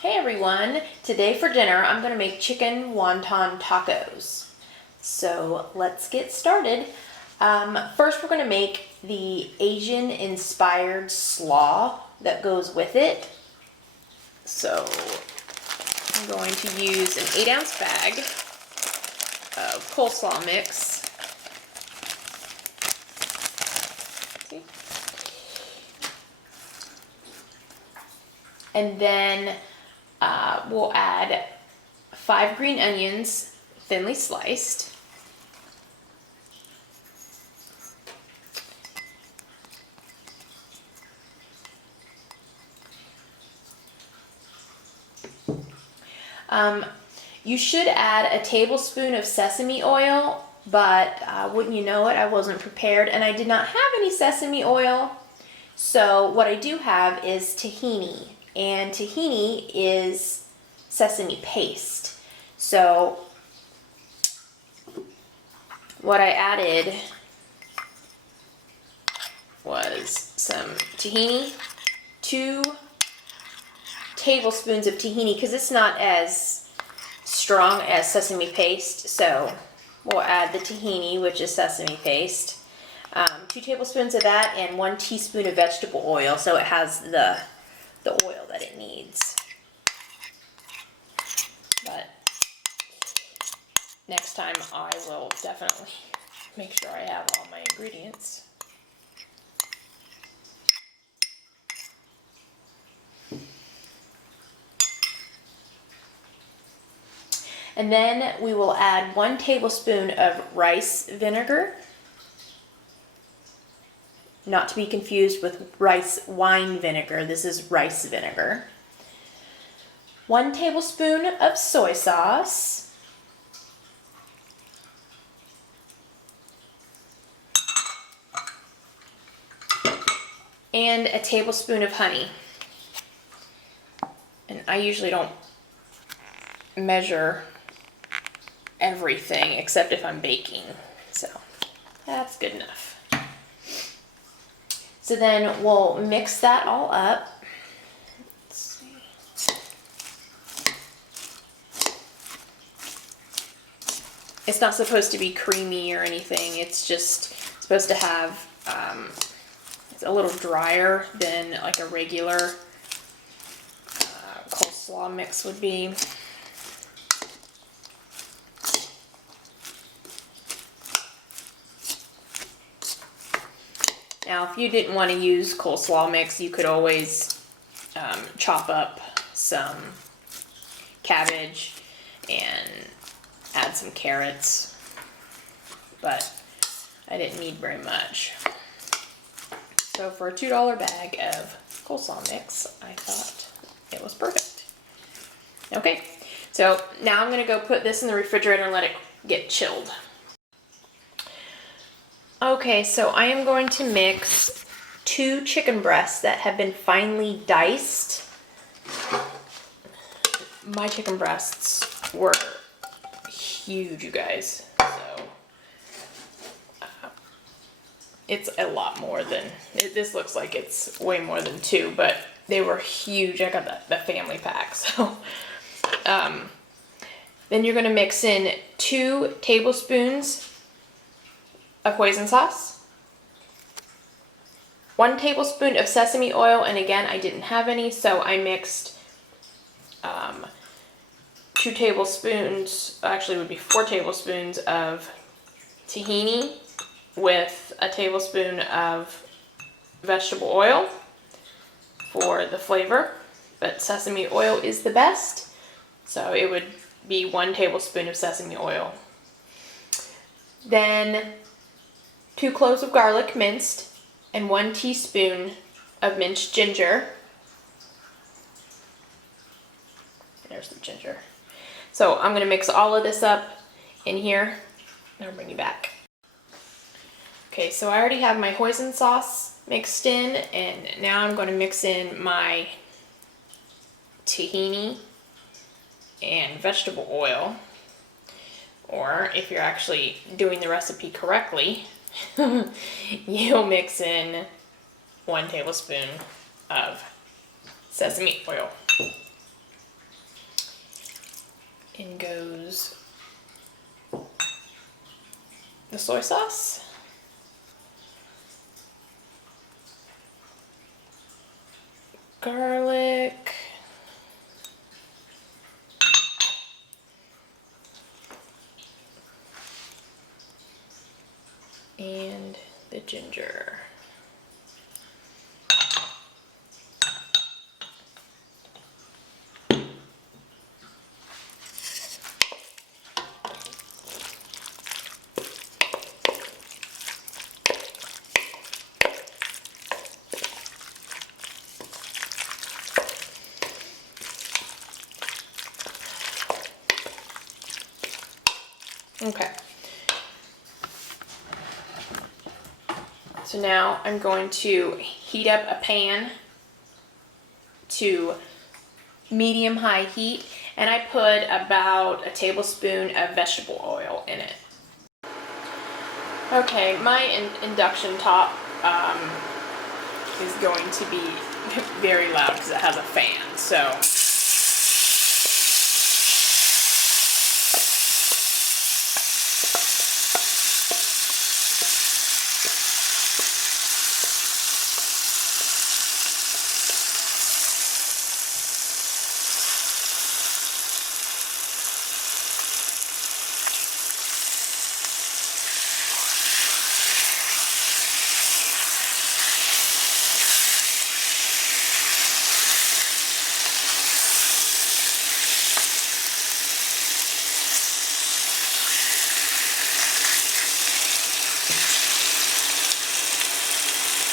Hey everyone, today for dinner I'm going to make chicken wonton tacos. So let's get started. First we're going to make the Asian inspired slaw that goes with it. So I'm going to use an 8-ounce bag of coleslaw mix. See? And then we'll add 5 green onions, thinly sliced. You should add a tablespoon of sesame oil, but wouldn't you know it, I wasn't prepared and I did not have any sesame oil. So what I do have is tahini, and tahini is sesame paste. So what I added was some tahini, 2 tablespoons of tahini, because it's not as strong as sesame paste, so we'll add the tahini, which is sesame paste. 2 tablespoons of that and 1 teaspoon of vegetable oil, so it has the oil that it needs. But next time I will definitely make sure I have all my ingredients. And then we will add 1 tablespoon of rice vinegar, not to be confused with rice wine vinegar. This is rice vinegar. 1 tablespoon of soy sauce. And a tablespoon of honey. And I usually don't measure everything except if I'm baking, so that's good enough. So then we'll mix that all up. Let's see. It's not supposed to be creamy or anything, it's just supposed to have it's a little drier than like a regular coleslaw mix would be. Now, if you didn't want to use coleslaw mix, you could always chop up some cabbage and add some carrots, but I didn't need very much. So for a $2 bag of coleslaw mix, I thought it was perfect. Okay, so now I'm going to go put this in the refrigerator and let it get chilled. Okay, so I am going to mix 2 chicken breasts that have been finely diced. My chicken breasts were huge, you guys, so it's a lot more than, this looks like it's way more than 2, but they were huge. I got the family pack, so. Then you're gonna mix in 2 tablespoons of hoisin sauce, 1 tablespoon of sesame oil, and again I didn't have any, so I mixed 2 tablespoons, actually it would be 4 tablespoons of tahini with a tablespoon of vegetable oil for the flavor, but sesame oil is the best, so it would be 1 tablespoon of sesame oil. Then 2 cloves of garlic minced, and 1 teaspoon of minced ginger. There's the ginger. So I'm going to mix all of this up in here, and I'll bring you back. Okay, so I already have my hoisin sauce mixed in, and now I'm going to mix in my tahini and vegetable oil. Or if you're actually doing the recipe correctly, you'll mix in 1 tablespoon of sesame oil. In goes the soy sauce. Garlic. And the ginger. Okay. So now I'm going to heat up a pan to medium-high heat, and I put about a tablespoon of vegetable oil in it. Okay, my induction top is going to be very loud because it has a fan, so.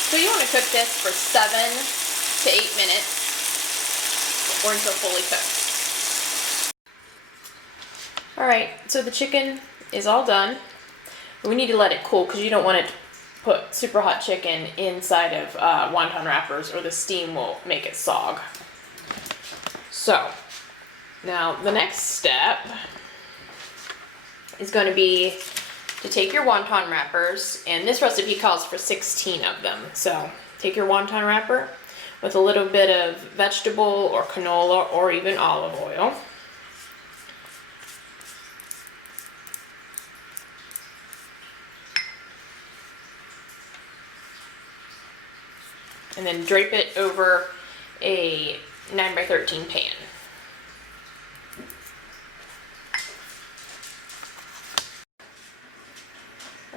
So you want to cook this for 7 to 8 minutes or until fully cooked. Alright, so the chicken is all done. We need to let it cool because you don't want to put super hot chicken inside of wonton wrappers or the steam will make it sog. So, now the next step is going to be to take your wonton wrappers, and this recipe calls for 16 of them. So take your wonton wrapper with a little bit of vegetable or canola or even olive oil. And then drape it over a 9x13 pan.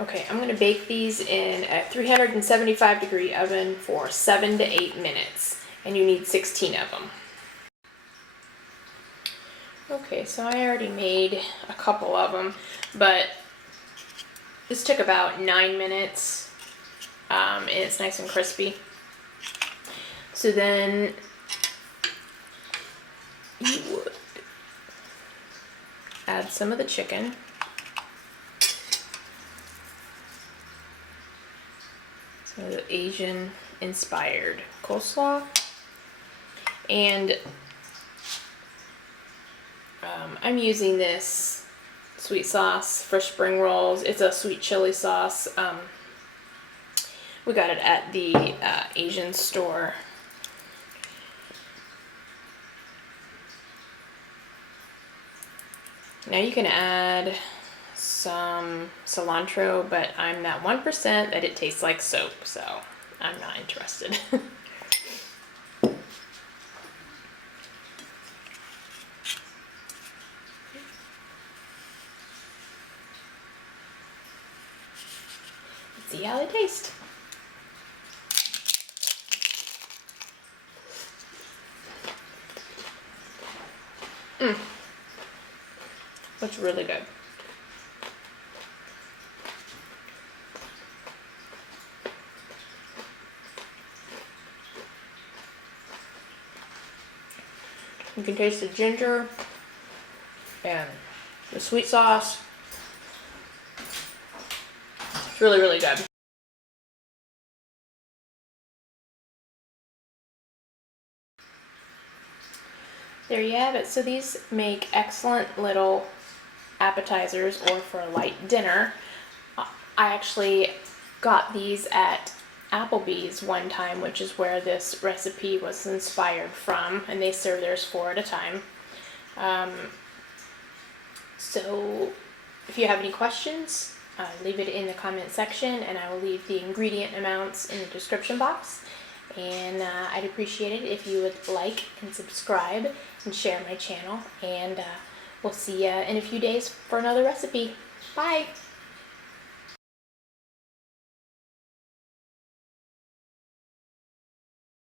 Okay, I'm going to bake these in a 375-degree oven for 7 to 8 minutes, and you need 16 of them. Okay, so I already made a couple of them, but this took about 9 minutes, and it's nice and crispy. So then you would add some of the chicken. Some of the Asian inspired coleslaw. And I'm using this sweet sauce for spring rolls. It's a sweet chili sauce. We got it at the Asian store. Now you can add some cilantro, but I'm that 1% that it tastes like soap, so I'm not interested. Let's see how they taste. That's really good. You can taste the ginger and the sweet sauce. It's really, really good. There you have it. So these make excellent little appetizers or for a light dinner. I actually got these at Applebee's one time, which is where this recipe was inspired from, and they serve theirs 4 at a time. So if you have any questions, leave it in the comment section, and I will leave the ingredient amounts in the description box. And I'd appreciate it if you would like and subscribe and share my channel. And we'll see you in a few days for another recipe. Bye!